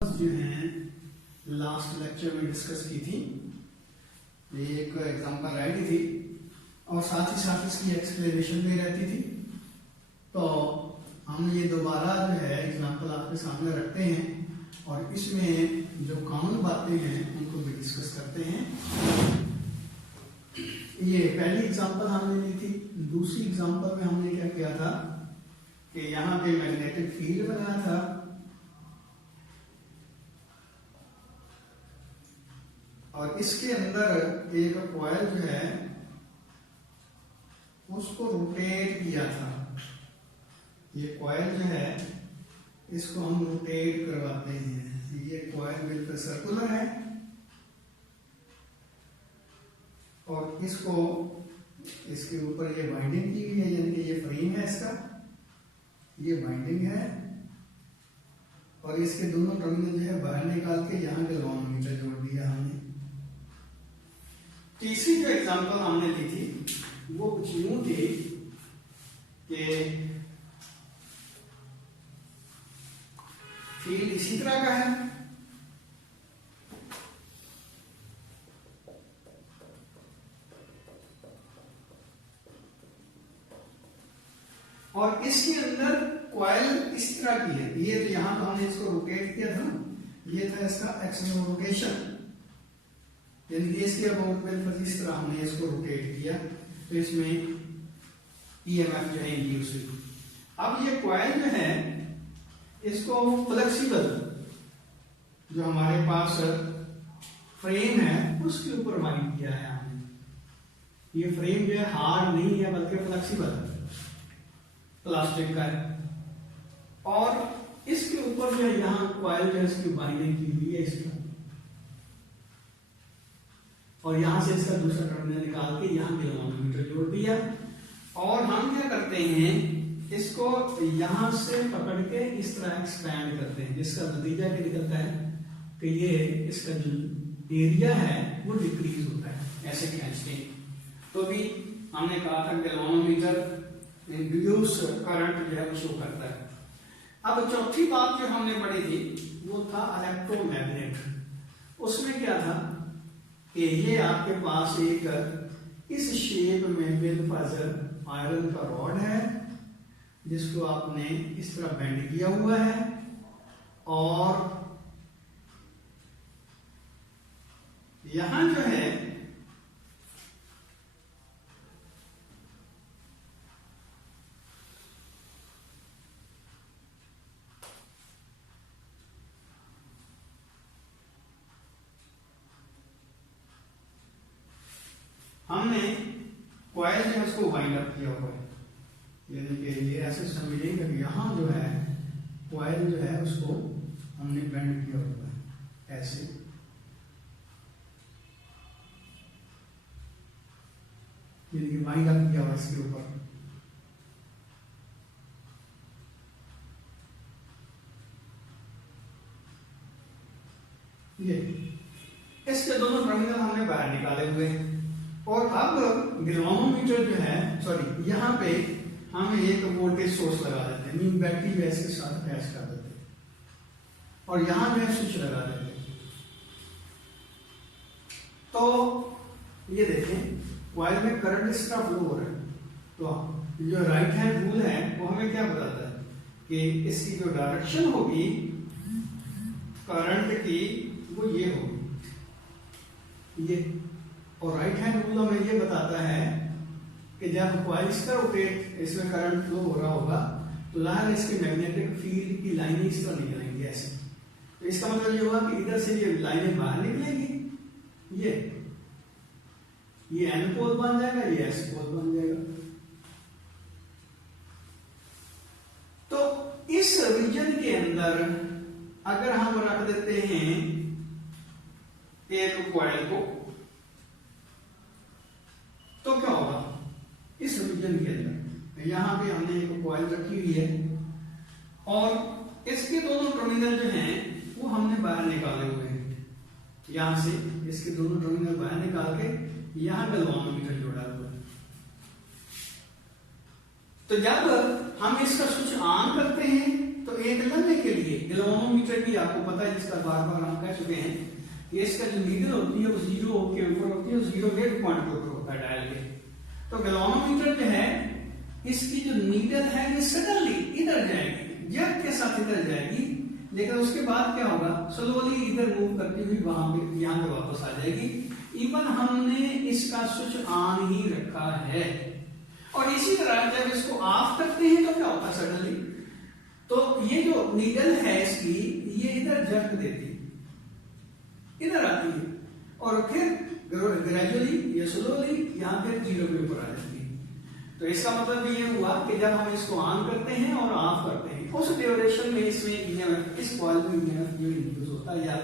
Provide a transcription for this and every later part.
जो है last lecture में डिस्कस की थी, ये एक एग्जांपल राइट थी और साथ ही साथ इसकी एक्सप्लेनेशन भी रहती थी। तो हम ये दोबारा जो है एग्जांपल आपके सामने रखते हैं और इसमें जो कॉमन बातें हैं उनको भी डिस्कस करते हैं। ये पहली एग्जांपल हमने ली थी। दूसरी एग्जांपल में हमने क्या किया था कि यहाँ पे मैग्नेटिक फील्ड बनाया था और इसके अंदर एक कॉइल जो है उसको रोटेट किया था। ये कॉइल जो है इसको हम रोटेट करवाते हैं। ये कॉइल बिल्कुल सर्कुलर है और इसको इसके ऊपर ये वाइंडिंग की हुई है, यानी कि ये फ्रेम है इसका, ये वाइंडिंग है और इसके दोनों टर्मिनल जो है बाहर निकाल के यहाँ गैल्वानोमीटर जोड़ दिया हमने। तीसरी जो एग्जांपल हमने ली थी वो कुछ यूं थी कि फील्ड इसी तरह का है और इसके अंदर कॉइल इस तरह की है। ये तो यहां तो हमने इसको रोटेट किया था, ये था इसका एक्सियल रोटेशन, यानी कि इसके अबाउट बिल्कुल इस तरह हमने इसको रोटेट किया तो इसमें ईएमएफ जो है इंड्यूस हुई। अब ये कॉइल जो है इसको फ्लेक्सिबल जो हमारे पास फ्रेम है उसके ऊपर वाइंड किया है हमने। ये फ्रेम जो है हार्ड नहीं है बल्कि फ्लेक्सिबल है, प्लास्टिक का है और इसके ऊपर जो है यहाँ कॉइल जो है इसकी वाइंडिंग की हुई है इसकी, और यहां से इसका दूसरा टर्मिनल निकाल के यहां गैल्वानोमीटर जोड़ दिया और हम क्या करते हैं इसको यहां से पकड़ के इस तरह एक्सपैंड करते हैं, जिसका नतीजा क्या निकलता है कि ये इसका जो एरिया है वो डिक्रीज होता है। ऐसे खींचते हैं तो भी हमने कहा था गैल्वानोमीटर इंड्यूस करंट जो है वो शो करता है। अब चौथी बात जो हमने पढ़ी थी वो था इलेक्ट्रोमैग्नेट। उसमें क्या था कि ये आपके पास एक इस शेप में बिल पजल आयरन का रॉड है जिसको आपने इस तरह बेंड किया हुआ है और यहां जो है हमने कॉइल जो है उसको वाइंड अप किया हुआ है, यानी कि ये ऐसे समझेंगे कि यहां जो है कॉइल जो है उसको हमने बेंड किया हुआ है ऐसे। यानी कि वाइंड अप किया हुआ इसके ऊपर। ये इसके दोनों टर्मिनल हमने बाहर निकाले हुए हैं और अब गैल्वानोमीटर जो है सॉरी यहाँ पे हम एक वोल्टेज सोर्स लगा देते हैं, मीन बैटरी जो इसके साथ अटैच कर देते हैं और यहाँ जो है स्विच लगा देते हैं। तो ये देखें कॉइल में करंट इस तरह फ्लो हो रहा है, तो जो राइट हैंड रूल है वो हमें क्या बताता है कि इसकी जो डायरेक्शन होगी करंट की वो ये होगी ये, और राइट हैंड रूल हमें ये बताता है कि जब कॉइल इस तरह रोटेट इसमें करंट फ्लो हो रहा होगा तो लाइन इसके मैग्नेटिक फील्ड की लाइनें इस तरह निकलेंगी ऐसे। तो इसका मतलब ये होगा कि इधर से ये लाइनें बाहर निकलेंगी, ये एन पोल बन जाएगा, ये एस पोल बन जाएगा। तो इस रीजन के अंदर अगर हम रख देते हैं एक कॉइल को तो क्या होगा इस रीजन के अंदर यहां पे हमने एक कॉइल रखी हुई है और इसके दोनों टर्मिनल जो हैं वो हमने बाहर निकाले हुए हैं। यहां से इसके दोनों टर्मिनल बाहर निकाल के यहां गैल्वानोमीटर जोड़ा हुआ है। तो जब हम इसका स्विच ऑन करते हैं तो एक लम्हे के लिए गैल्वेनोमीटर भी आपको पता है, जिसका बार बार हम कह चुके हैं कि इसका जो नीडल होती है वो 0 के ऊपर होती है, 0 डेड पॉइंट के ऊपर होता है डायल के। तो गैल्वेनोमीटर जो है, इसकी जो नीडल है ये सडनली इधर जाएगी, जर्क के साथ इधर जाएगी, लेकिन उसके बाद क्या होगा, स्लोली इधर मूव करती हुई वहां पे यहाँ पे वापस आ जाएगी। इवन हमने इसका स्विच ऑन ही रखा है। और इसी तरह जब इसको ऑफ करते हैं तो क्या होता है सडनली, तो ये जो नीडल है इसकी, ये इधर जर्क देती है, इधर आती है, और फिर ग्रेजुअली या स्लोली यहाँ पे 0 के ऊपर आ जाती है। तो इसका मतलब ये हुआ कि जब हम इसको ऑन करते हैं और ऑफ करते हैं, उस ड्यूरेशन में इसमें ईएमएफ, इस कॉइल में ईएमएफ जो इंड्यूस होता है या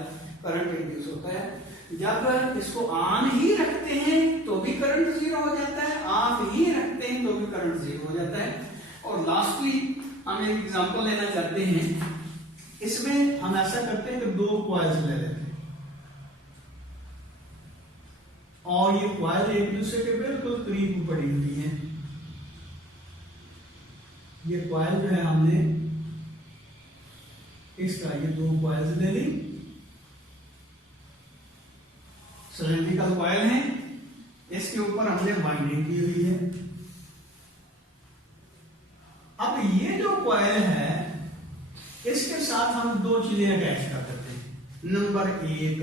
करंट इंड्यूस होता है। जब इसको ऑन ही रखते हैं तो भी करंट 0 हो जाता है, ऑफ ही रखते हैं तो भी करंट 0 हो जाता है। और लास्टली हम एक एग्जांपल लेना चाहते हैं, इसमें हम ऐसा करते हैं कि 2 कॉइल्स ले लेते हैं और ये कॉइल एक दूसरे के बिल्कुल करीब पड़ी हुई है। ये कॉइल जो है हमने इसका ये 2 कॉइल्स ले ली, सिलेंड्रिकल कॉइल है, इसके ऊपर हमने बाइंडिंग की हुई है। अब ये जो कॉइल है इसके साथ हम 2 चीजें अटैच कर देते हैं। नंबर 1,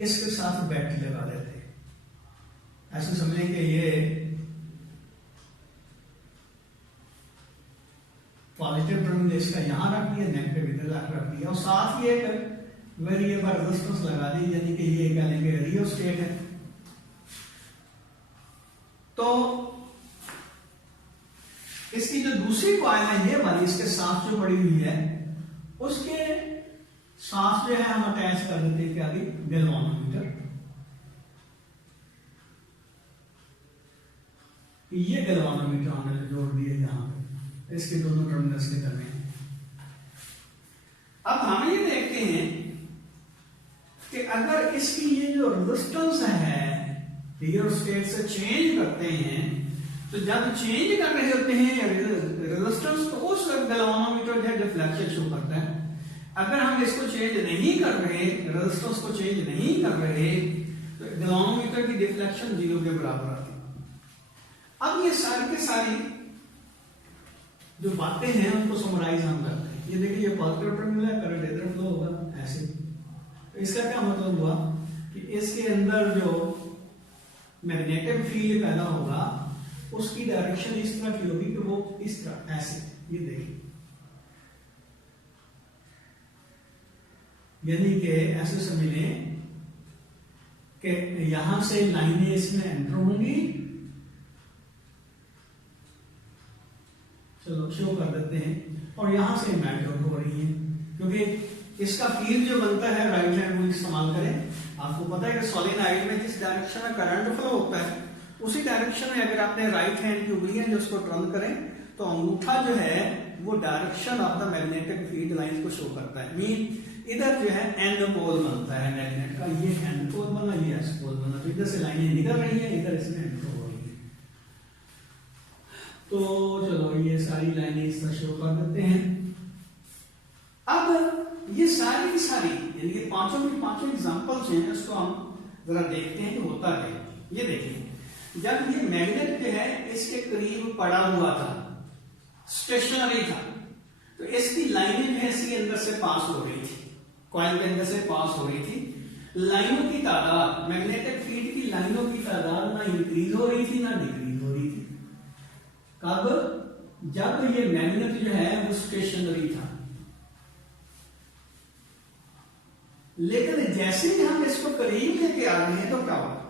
इसके साथ बैटरी लगा देते हैं। ऐसे समझें कि ये पॉजिटिव टर्मिनल इसका यहां रख दिया, नेगेटिव इधर रख दिया, और साथ ही एक वेरिएबल रेजिस्टेंस लगा दी, यानी कि ये कहने के रियोस्टेट है। तो इसकी जो दूसरी कॉइल है ये वाली, इसके साथ जो पड़ी हुई है, उसके साथ जो है हम अटैच कर देते हैं क्या, गैल्वेनोमीटर। ये गैल्वेनोमीटर हमने जोड़ दिया यहां पे, इसके दोनों टर्मिनल्स के दरमियान। अब हम ये देखते हैं कि अगर इसकी ये जो रेजिस्टेंस है, रियोस्टेट से चेंज करते हैं, तो जब चेंज कर रहे होते हैं रेजिस्टेंस, तो उस गैल्वेनोमीटर जो डिफ्लेक्शन शो करता है। अगर हम इसको चेंज नहीं कर रहे, रेजिस्टेंस को चेंज नहीं कर रहे, तो गैल्वेनोमीटर की डिफ्लेक्शन 0 के बराबर आती है। अब ये सारी की सारी जो बातें हैं उनको समराइज हम करते हैं। ये देखिए, ये पॉजिटिव टर्मिनल है, करंट इधर फ्लो होगा ऐसे। तो इसका क्या मतलब हुआ कि इसके अंदर जो मैग्नेटिक फील्ड पैदा होगा उसकी डायरेक्शन इस तरह की होगी कि वो इस तरह ऐसे, ये देखिए, यानी कि ऐसे समझ लें कि यहां से लाइनें इसमें एंटर होंगी। चलो शो कर देते हैं, और यहां से मेल्ट आउट हो रही है, क्योंकि इसका फील्ड जो बनता है राइट हैंड रूल इस्तेमाल करें। आपको पता है कि सोलेनॉइड में जिस डायरेक्शन में करंट फ्लो होता है, उसी डायरेक्शन में अगर आपने राइट हैंड की उंगलियां जो उसको टर्न करें, तो अंगूठा जो है वो direction of the magnetic field line को शो करता है। मीन इधर जो है एंड पोल बनता है मैग्नेट का, ये एंड पोल बना, ये एस पोल बना। तो इधर से लाइनें निकल रही है, इधर इसमें एंड हो रही है। तो चलो ये सारी लाइनें इस तरह शो कर देते हैं। अब ये सारी की सारी, यानी कि पांचों की पांचों एग्जांपल्स हैं, इसको हम जरा देखते हैं कि होता है। ये देखिए, जब ये मैग्नेट जो है इसके करीब पड़ा हुआ था, स्टेशनरी था, तो इसकी लाइनें जो है इसके अंदर से पास हो रही थी, कॉइल के अंदर से पास हो रही थी। लाइनों की तादाद, मैग्नेटिक फील्ड की लाइनों की तादाद ना इंक्रीज हो रही थी ना डिक्रीज हो रही थी। कब? जब ये मैग्नेट जो है वो स्टेशनरी था। लेकिन जैसे ही हम इसको करीब लेके आ रहे हैं तो क्या होगा,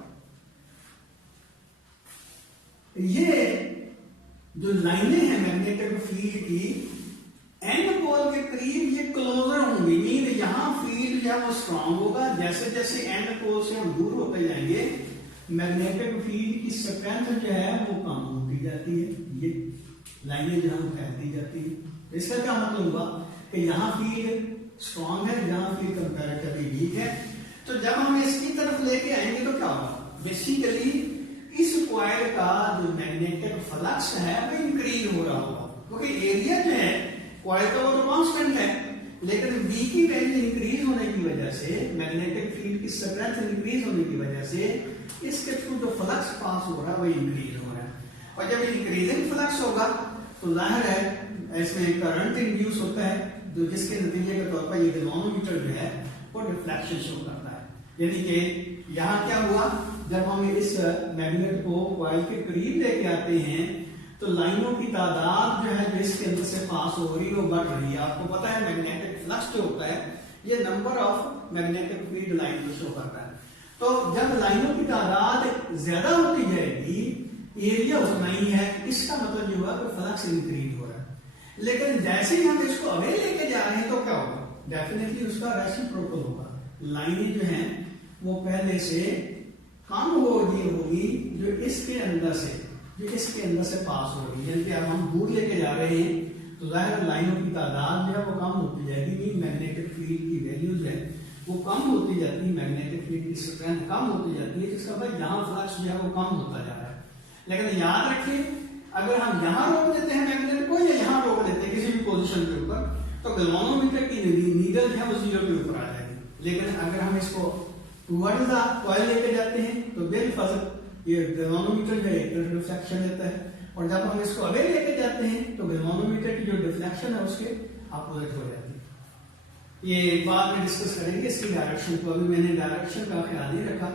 ये जो लाइनें हैं मैग्नेटिक फील्ड की, एंड पोल के करीब ये क्लोजर होंगी। मीन यहां फील्ड जो है वो स्ट्रांग होगा। जैसे जैसे एंड पोल से हम दूर होते जाएंगे, मैग्नेटिक फील्ड की स्ट्रेंथ जो है वो कम होती जाती है। ये लाइनें जो है फैलती जाती है। इसका क्या मतलब हुआ कि यहाँ फील्ड स्ट्रांग है, यहाँ फील्ड कंपैरेटिवली वीक है। तो जब हम इसकी तरफ लेके आएंगे तो क्या होगा, बेसिकली इस कॉइल का जो मैग्नेटिक फ्लक्स है वो इंक्रीज हो रहा होगा, क्योंकि एरिया जो है कॉइल का वो तो कांस्टेंट है, लेकिन B की वैल्यू इंक्रीज होने की वजह से, मैग्नेटिक फील्ड की स्ट्रेंथ इंक्रीज होने की वजह से इसके थ्रू जो फ्लक्स पास हो रहा है वो इंक्रीज हो रहा है। और जब इंक्रीजिंग फ्लक्स होगा तो जाहिर है इसमें करंट इंड्यूस होता है, जो जिसके नतीजे के तौर पर ये गैल्वेनोमीटर जो है वो डिफ्लेक्शन शो करता है। यानी कि यहाँ क्या हुआ, जब हम इस मैग्नेट को कॉइल के करीब लेके आते हैं तो लाइनों की तादाद जो है जो इसके अंदर से पास हो रही है वो बढ़ रही है। आपको पता है मैग्नेटिक फ्लक्स जो होता है ये number of magnetic field line को शो करता है। तो जब लाइनों की तादाद ज्यादा होती जाएगी, एरिया उतना ही है, इसका मतलब ये हुआ कि फ्लक्स इंक्रीज हो रहा है। लेकिन जैसे ही हम इसको अवे लेके जा रहे हैं तो क्या होगा, डेफिनेटली उसका रेसिप्रोकल होगा। लाइनें जो हैं वो पहले से कम हो रही होगी जो इसके अंदर से पास हो रही है। यानी कि अब हम दूर लेके जा रहे हैं तो जाहिर लाइनों की तादाद जो है वो कम होती जाएगी, मीन मैग्नेटिक फील्ड की वैल्यू जो है वो कम होती जाती है, मैग्नेटिक फील्ड की स्ट्रेंथ कम होती जाती है, जिसका मतलब यहाँ फ्लक्स जो है वो कम होता जा रहा है। लेकिन याद रखिए अगर हम यहाँ रोक देते हैं मैग्नेट को या यहाँ रोक देते हैं किसी भी पोजीशन के ऊपर तो गैल्वेनोमीटर की नीडल जो है वो जीरो के ऊपर आ जाएगी। लेकिन अगर हम इसको टुवर्ड्स द कॉइल लेके जाते हैं तो बिल्कुल ये गैल्वेनोमीटर जो है एक रिफ्लेक्शन देता है, और जब हम इसको अवे लेके जाते हैं तो गैल्वेनोमीटर की जो डिफ्लेक्शन है उसके अपोजिट हो जाती है। ये बाद में डिस्कस करेंगे इसकी डायरेक्शन को, अभी मैंने डायरेक्शन का ख्याल नहीं रखा,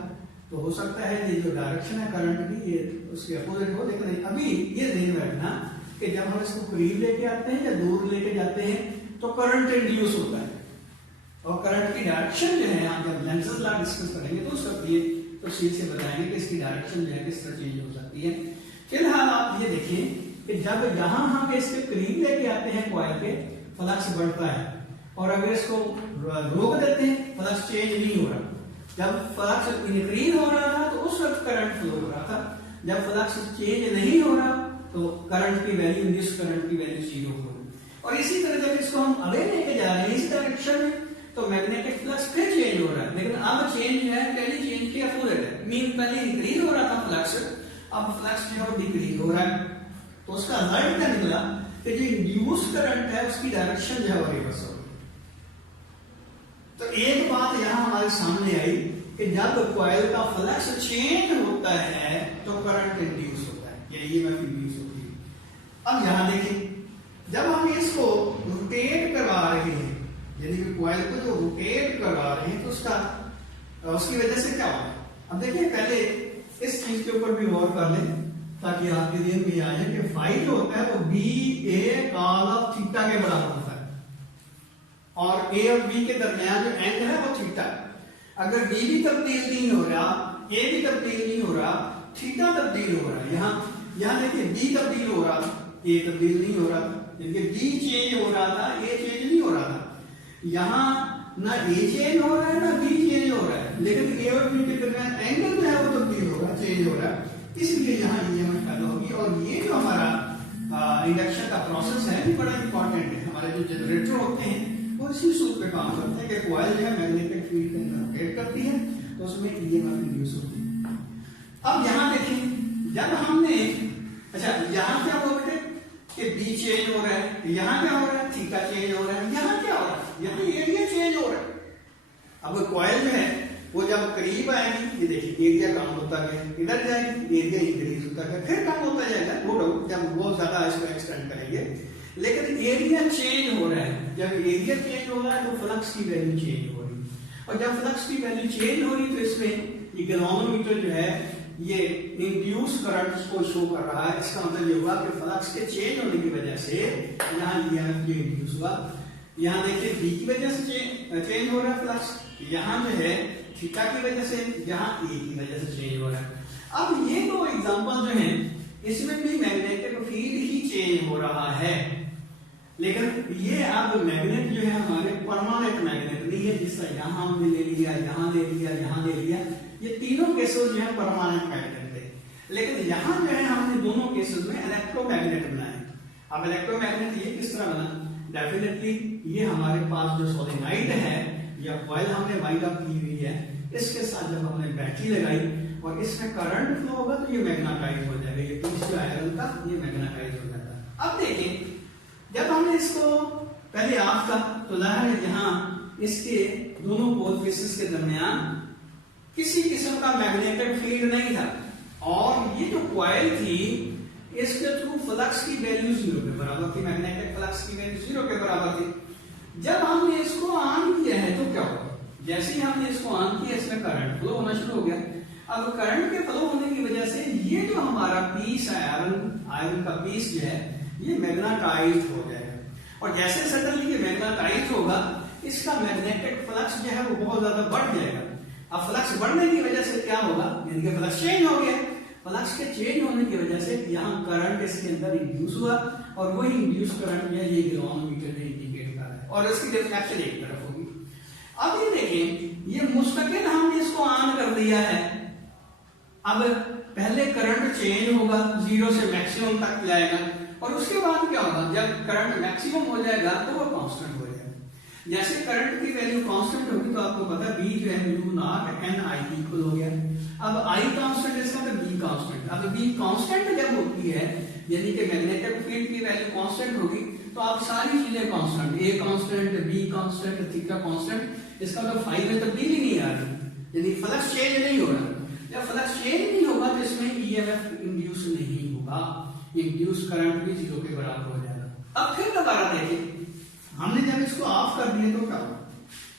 तो हो सकता है ये जो डायरेक्शन है करंट की ये उसके अपोजिट हो। लेकिन अभी ये ध्यान रखना कि जब हम इसको करीब लेके आते हैं या दूर लेके जाते हैं तो करंट इंड्यूस होता है, और करंट की डायरेक्शन जो है आप जब लेंसेज लॉ डिस्कस करेंगे तो उसका ये तफसील से बताएंगे कि इसकी डायरेक्शन जो है किस तरह चेंज हो सकती है। फिलहाल आप ये देखिए कि जब यहां हम इसके करीब लेके आते हैं कॉइल के फ्लक्स बढ़ता है, और अगर इसको रोक देते हैं फ्लक्स चेंज नहीं हो रहा। जब फ्लक्स इंक्रीज हो रहा था तो उस वक्त करंट फ्लो हो रहा था, जब फ्लक्स चेंज नहीं हो रहा तो करंट की वैल्यू इंड्यूस करंट की वैल्यू जीरो हो रही। और इसी तरह जब इसको हम अवे लेके जा रहे हैं इस डायरेक्शन में तो मैग्नेटिक फ्लक्स फिर चेंज हो रहा है, लेकिन अब चेंज जो है पहले चेंज के अपोजिट है। मीन पहले इंक्रीज हो रहा था फ्लक्स, अब फ्लक्स जो है वो डिक्रीज हो रहा है। तो उसका रिजल्ट क्या निकला कि जो इंड्यूस करंट है उसकी डायरेक्शन जो है वो रिवर्स हो गई। तो एक बात यहां हमारे सामने आई कि जब कॉइल का फ्लक्स चेंज होता है तो करंट इंड्यूस होता है, या ईएमएफ इंड्यूस होती है। अब यहां देखिए जब हम इसको रोटेट करवा रहे हैं, यानी कि कॉइल को जो रोटेट करवा रहे हैं तो उसकी वजह से क्या होगा। अब देखिए पहले इस चीज के ऊपर भी गौर कर लें ताकि आपके दिन में आ जाए कि फाई जो होता है वो B A cos of theta के बराबर होता है, और ए और बी के दरमियान जो एंगल है वो थीटा। अगर बी भी तब्दील नहीं हो रहा, ए भी तब्दील नहीं हो रहा, थीटा तब्दील हो रहा है। यहाँ देखिए बी तब्दील हो रहा था, ए तब्दील नहीं हो रहा था, बी चेंज हो रहा था, ए चेंज नहीं हो रहा था। यहाँ ना ए चेंज हो रहा है ना बी चेंज हो रहा है, लेकिन ए और बी के दरमियान एंगल जो है वो तब्दील हो रहा है, चेंज हो रहा है, इसलिए यहाँ ईएमएफ पैदा होगी। और ये जो हमारा इंडक्शन का प्रोसेस है ये बड़ा इंपॉर्टेंट है। हमारे जो जनरेटर होते हैं वो इसी सूत्र पे काम करते हैं कि कॉइल जो है मैग्नेटिक फील्ड के अंदर रोटेट करती है तो उसमें ईएमएफ इंड्यूस होती है। अब यहाँ देखिए जब हमने यहाँ क्या बोल रहे कि बी चेंज हो रहा है, यहाँ क्या हो रहा है थीटा चेंज हो रहा है, यहाँ क्या हो रहा है यहाँ एरिया चेंज हो रहा है। अब कॉइल जो है वो जब करीब आएगी ये देखिए एरिया कम होता गया, इधर जाएगी एरिया इंक्रीज होता गया, फिर कम होता जाएगा नो डाउट जब बहुत ज्यादा इसको एक्सटेंड करेंगे, लेकिन एरिया चेंज हो रहा है। जब एरिया चेंज हो रहा है तो फ्लक्स की वैल्यू चेंज हो रही है, और जब फ्लक्स की वैल्यू चेंज हो रही तो इसमें ये गैल्वेनोमीटर जो है ये इंड्यूस करंट को शो कर रहा है। इसका मतलब ये हुआ कि फ्लक्स के चेंज होने की वजह से यहाँ ईएमएफ जो इंड्यूस हुआ, यहाँ देखिए बी की वजह से चेंज हो रहा है फ्लक्स, यहाँ जो है थीटा की वजह से, यहाँ ए की वजह से चेंज हो रहा है। अब ये दो एग्जांपल जो हैं इसमें भी मैग्नेटिक फील्ड ही चेंज हो रहा है, लेकिन ये अब मैग्नेट जो है हमारे परमानेंट मैग्नेट नहीं है, जिसका यहाँ हमने ले लिया, यहाँ ले लिया, यहाँ ले लिया, ये तीनों केसेस जो है परमानेंट मैग्नेट थे। लेकिन यहाँ जो है हमने दोनों केसेस में इलेक्ट्रोमैग्नेट बनाए। अब इलेक्ट्रोमैग्नेट ये किस तरह बना, डेफिनेटली ये हमारे पास जो सोलेनोइड है या कॉइल हमने वाइंड अप की हुई है, इसके साथ जब हमने बैटरी लगाई और इसमें करंट फ्लो होगा तो ये मैग्नेटाइज हो जाएगा, ये पीस जो आयरन का ये मैग्नेटाइज हो जाता है। अब देखिए जब हमने इसको पहले ऑफ था, तो जाहिर है यहाँ इसके दोनों पोल फेसेस के दरमियान किसी किस्म का मैग्नेटिक फील्ड नहीं था, और ये जो कॉइल थी इसके थ्रू फ्लक्स की वैल्यू 0 के बराबर थी, मैग्नेटिक फ्लक्स की वैल्यू 0 के बराबर थी। जब हमने इसको ऑन किया है तो क्या होगा, जैसे ही हमने इसको ऑन किया इसमें करंट फ्लो होना शुरू हो गया। अब करंट के फ्लो होने की वजह से ये जो हमारा पीस है, आयरन का पीस जो है ये मैग्नेटाइज्ड हो जाएगा, और जैसे सडनली ये मैग्नेटाइज्ड होगा इसका मैग्नेटिक फ्लक्स जो है वो बहुत ज्यादा बढ़ जाएगा। अब फ्लक्स बढ़ने की वजह से क्या होगा, यानी कि फ्लक्स चेंज हो गया। फ्लक्स के चेंज होने की वजह से यहाँ करंट इसके अंदर इंड्यूस हुआ, और वही इंड्यूस करंट जो है ये गैल्वेनोमीटर में इंडिकेट कर रहा है, और इसकी रिफ्लेक्शन एक तरफ होगी। अब ये देखें, ये मुस्तकिल हमने इसको ऑन कर दिया है। अब पहले करंट चेंज होगा, 0 से मैक्सिमम तक जाएगा, और उसके बाद क्या होगा, जब करंट मैक्सिमम हो जाएगा तो वो कांस्टेंट हो जाएगा। जैसे करंट की वैल्यू कांस्टेंट होगी तो आपको पता है B जो है mu not an I equal हो गया। अब I कांस्टेंट है इसका, तो B कांस्टेंट। अब B कांस्टेंट जब होती है, यानी कि मैग्नेटिक फील्ड की वैल्यू कांस्टेंट होगी, तो आप सारी चीजें constant, A constant, B constant, theta constant, इसका तो फाई में तब्दीली नहीं आ रही, यानी फ्लक्स चेंज नहीं हो रहा। जब फ्लक्स चेंज नहीं होगा तो इसमें EMF इंड्यूस नहीं होगा, इंड्यूस करंट भी 0 के बराबर हो जाएगा। अब फिर दोबारा देखिए, हमने जब इसको ऑफ कर दिया तो क्या होगा,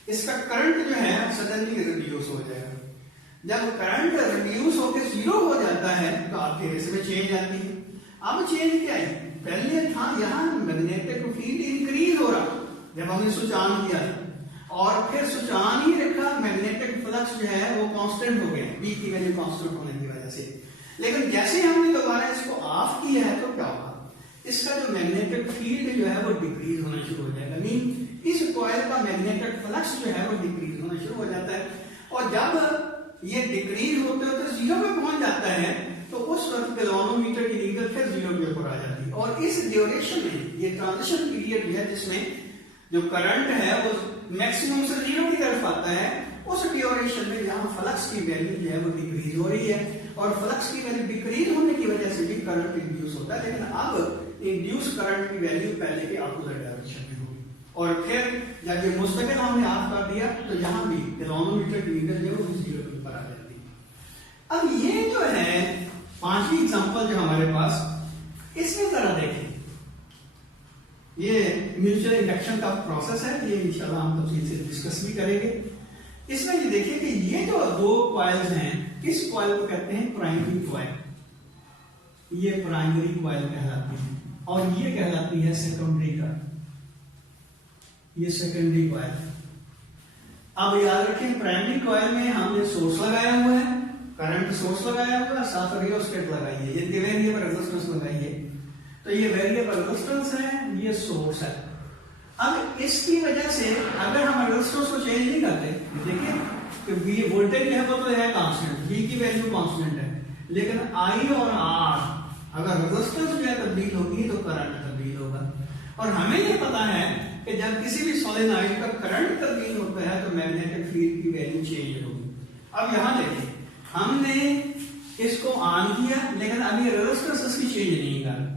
इसका करंट जो है सडनली रिड्यूस हो जाएगा। जब करंट रिड्यूस होकर 0 हो जाता है तो आपके इसमें चेंज आती है। अब चेंज क्या है, पहले था यहाँ मैग्नेटिक फील्ड इंक्रीज हो रहा जब हमने स्विच ऑन किया, और फिर स्विच ऑन ही रखा, मैग्नेटिक फ्लक्स जो है वो कांस्टेंट हो गया B की वैल्यू कांस्टेंट होने की वजह से। लेकिन जैसे हमने दोबारा इसको ऑफ किया है तो क्या होगा, इसका जो मैग्नेटिक फील्ड जो है वो डिक्रीज होना शुरू हो जाएगा, मीन इस कॉइल का मैग्नेटिक फ्लक्स जो है वो डिक्रीज होना शुरू हो जाता है। और जब ये डिक्रीज होते होते 0 पे पहुंच जाता है तो उस वक्त गैल्वेनोमीटर की रीडिंग फिर 0 के ऊपर आ जाती है। और इस ड्यूरेशन में, ये ट्रांजिशन पीरियड है जिसमें जो करंट है वो मैक्सिमम से 0 की तरफ आता है, उस ड्यूरेशन में यहाँ फ्लक्स की वैल्यू जो है वो डिक्रीज हो रही है, और फ्लक्स की वैल्यू डिक्रीज होने की वजह से भी करंट इंड्यूस होता है। लेकिन अब इंड्यूस करंट की वैल्यू पहले के अपोजिट डायरेक्शन में होगी, और फिर जब ये मुस्तकिल हमने ऑफ कर दिया तो यहाँ भी गैल्वेनोमीटर की रीडिंग जो है वो 0 के ऊपर आ जाती है। अब ये जो है पांचवी एग्जांपल जो हमारे पास, इसमें जरा देखें, ये म्यूचुअल इंडक्शन का प्रोसेस है, ये इंशाल्लाह हम तफसील से डिस्कस भी करेंगे। इसमें ये देखिए कि ये जो दो कॉइल्स हैं, इस कॉइल को कहते हैं प्राइमरी कॉइल, ये प्राइमरी कॉइल कहलाती है, और ये कहलाती है सेकेंडरी कॉइल, ये सेकेंडरी कॉइल। अब याद रखें, प्राइमरी कॉइल में हमने सोर्स लगाया हुआ है, करंट सोर्स लगाया हुआ है, साथ रियोस्टेट लगाई है, ये वेरिएबल रेजिस्टेंस लगाई है, तो ये वेरिएबल रेजिस्टेंस है, ये सोर्स है। अब इसकी वजह से अगर हम रेजिस्टेंस को चेंज नहीं करते, देखिए कि V वोल्टेज है वो तो है कांस्टेंट, V की वैल्यू कांस्टेंट है, लेकिन I और R अगर रेजिस्टेंस जो है तब्दील होगी तो करंट तब्दील होगा। और हमें ये पता है कि जब किसी भी सोलेनॉइड का करंट तब्दील होता है तो मैग्नेटिक फील्ड की वैल्यू चेंज होगी। अब यहाँ देखिए, हमने इसको ऑन किया, लेकिन अभी रेजिस्टेंस इसकी चेंज नहीं कर रहे,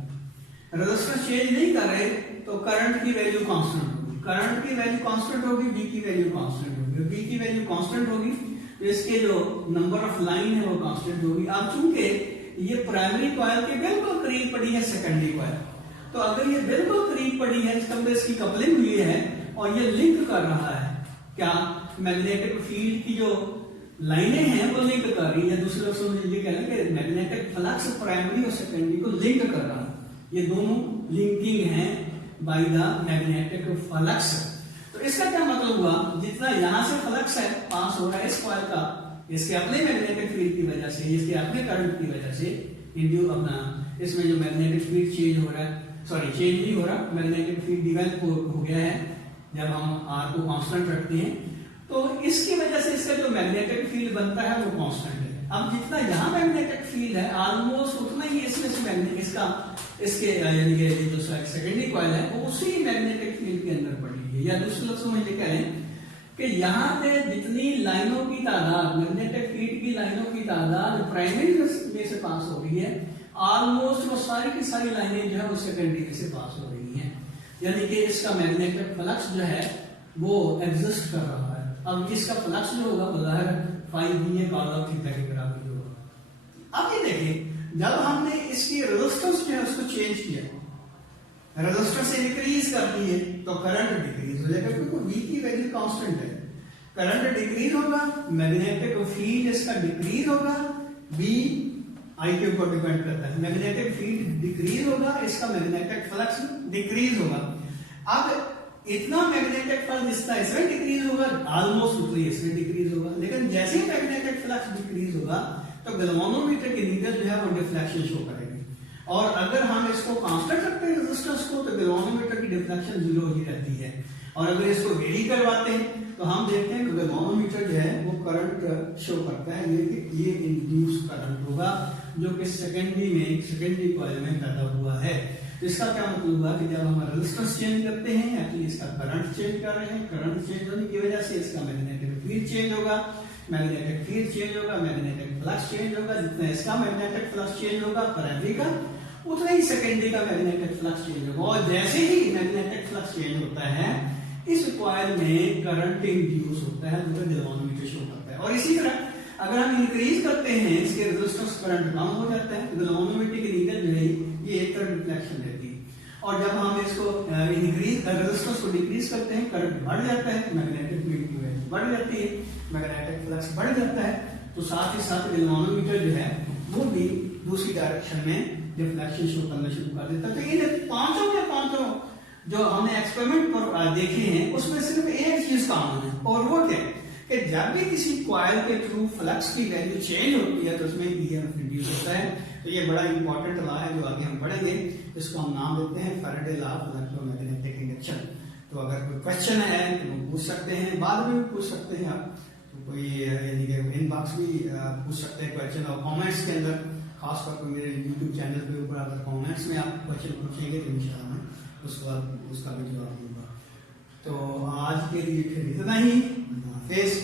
रेजिस्टेंस चेंज नहीं कर रहे तो करंट की वैल्यू कांस्टेंट होगी, करंट की वैल्यू कांस्टेंट होगी, V की वैल्यू कांस्टेंट होगी, V की वैल्यू कांस्टेंट होगी तो इसके जो नंबर ऑफ लाइन है वो कांस्टेंट होगी। अब चूंकि ये प्राइमरी कॉइल के बिल्कुल करीब पड़ी है सेकेंडरी कॉइल, तो अगर ये बिल्कुल करीब पड़ी है, इसका मतलब इसकी कपलिंग हुई है और ये लिंक कर रहा है, क्या मैग्नेटिक फील्ड की जो लाइनें हैं वो लिंक कर रही है। दूसरे लफ्जों में ये कह रहे हैं मैग्नेटिक फ्लक्स प्राइमरी और सेकेंडरी को लिंक कर रहा है, ये दोनों लिंकिंग है बाय द मैग्नेटिक फ्लक्स। तो इसका क्या मतलब हुआ, जितना यहां से फ्लक्स है पास हो रहा है इस कॉइल का, इसके अपने मैग्नेटिक फील्ड की वजह से, इसके अपने करंट की वजह से इंड्यूस अपना इसमें जो मैग्नेटिक फील्ड चेंज हो रहा है, सॉरी चेंज नहीं हो रहा, मैग्नेटिक फील्ड डिवेलप हो गया है जब हम R को कांस्टेंट रखते हैं, तो इसकी वजह से इसका जो मैग्नेटिक फील्ड बनता है वो कांस्टेंट है। अब जितना यहाँ मैग्नेटिक फील्ड है ऑलमोस्ट उतना ही इसमें से इसका इसके यानी कि जो सेकेंडरी कॉइल है वो उसी मैग्नेटिक फील्ड के अंदर पड़ी है। या दूसरे लफ्जों में ये कहें कि यहाँ पे जितनी लाइनों की तादाद, मैग्नेटिक फील्ड की लाइनों की तादाद प्राइमरी में से पास हो रही है, ऑलमोस्ट वो सारी की सारी लाइनें जो है वो सेकेंडरी में से पास हो रही हैं। यानी कि इसका मैग्नेटिक फ्लक्स जो है वो एग्जिस्ट कर रहा है। अब इसका फ्लक्स जो होगा बजाय phi B A cos of theta के बराबर होगा। अब ये देखें, जब हमने इसकी रेजिस्टेंस जो है उसको चेंज किया, रेजिस्टेंस इंक्रीज कर दी है, तो करंट डिक्रीज हो जाएगा, क्योंकि V की वैल्यू कांस्टेंट है। करंट डिक्रीज होगा, मैग्नेटिक फील्ड इसका डिक्रीज होगा, B I के ऊपर डिपेंड करता है। मैग्नेटिक फील्ड डिक्रीज होगा, इसका मैग्नेटिक फ्लक्स डिक्रीज होगा। अब इतना मैग्नेटिक फ्लक्स जितना इसमें डिक्रीज होगा, ऑलमोस्ट उतना इसमें डिक्रीज होगा। लेकिन जैसे ही मैग्नेटिक फ्लक्स डिक्रीज होगा तो गैल्वेनोमीटर की नीडल जो है वो डिफ्लेक्शन शो करेगी। और अगर हम इसको कांस्टेंट रखते हैं रेजिस्टेंस को, तो गैल्वेनोमीटर की डिफ्लेक्शन 0 ही रहती है। और अगर इसको वेरी करवाते हैं तो हम देखते हैं कि गैल्वेनोमीटर जो है वो करंट शो करता है, ये इंड्यूस करंट होगा जो कि सेकेंडरी कॉइल में पैदा हुआ है। इसका क्या मतलब हुआ कि जब हम रेजिस्टेंस चेंज करते हैं, एक्चुअली इसका करंट चेंज कर रहे हैं, करंट चेंज होने की वजह से इसका मैग्नेटिक फील्ड चेंज होगा, मैग्नेटिक फील्ड चेंज होगा, मैग्नेटिक फ्लक्स चेंज होगा। जितना इसका मैग्नेटिक फ्लक्स चेंज होगा प्राइमरी का, उतना ही सेकेंडरी का मैग्नेटिक फ्लक्स चेंज होगा। और जैसे ही मैग्नेटिक फ्लक्स चेंज होता है, इस कॉइल में करंट इंड्यूस होता है, जो गैल्वेनोमीटर शो करता है। और इसी तरह अगर हम इंक्रीज करते हैं इसके रेजिस्टेंस, करंट कम हो जाता है, तो गैल्वेनोमीटर की नीडल जो है ये एक तरफ डिफ्लेक्शन रहती है। और जब हम इसको इंक्रीज रेजिस्टेंस को डिक्रीज करते हैं, करंट बढ़ जाता है, मैग्नेटिक फील्ड की वैल्यू बढ़ जाती है, मैग्नेटिक फ्लक्स बढ़ जाता है, तो साथ ही साथ गैल्वेनोमीटर जो है वो भी दूसरी डायरेक्शन में डिफ्लेक्शन शो करना शुरू कर देता है। तो ये पांचों के पांचों जो हमने एक्सपेरिमेंट पर देखे हैं, उसमें सिर्फ एक चीज कॉमन है, और वो क्या है कि जब भी किसी कॉइल के थ्रू फ्लक्स की वैल्यू चेंज होती है तो उसमें ईएमएफ इंड्यूस होता है। तो ये बड़ा इंपॉर्टेंट लॉ है जो आगे हम पढ़ेंगे, इसको हम नाम देते हैं Faraday law of electromagnetic induction. तो अगर कोई क्वेश्चन है तो वो पूछ सकते हैं, बाद में भी पूछ सकते हैं आप, तो कोई यानी कि इनबॉक्स भी पूछ सकते हैं क्वेश्चन, और कमेंट्स के अंदर, खासतौर पर मेरे यूट्यूब चैनल के ऊपर अगर कमेंट्स में आप क्वेश्चन पूछेंगे तो इंशाल्लाह उसका भी जवाब दूंगा। तो आज के लिए फिर इतना ही। फेस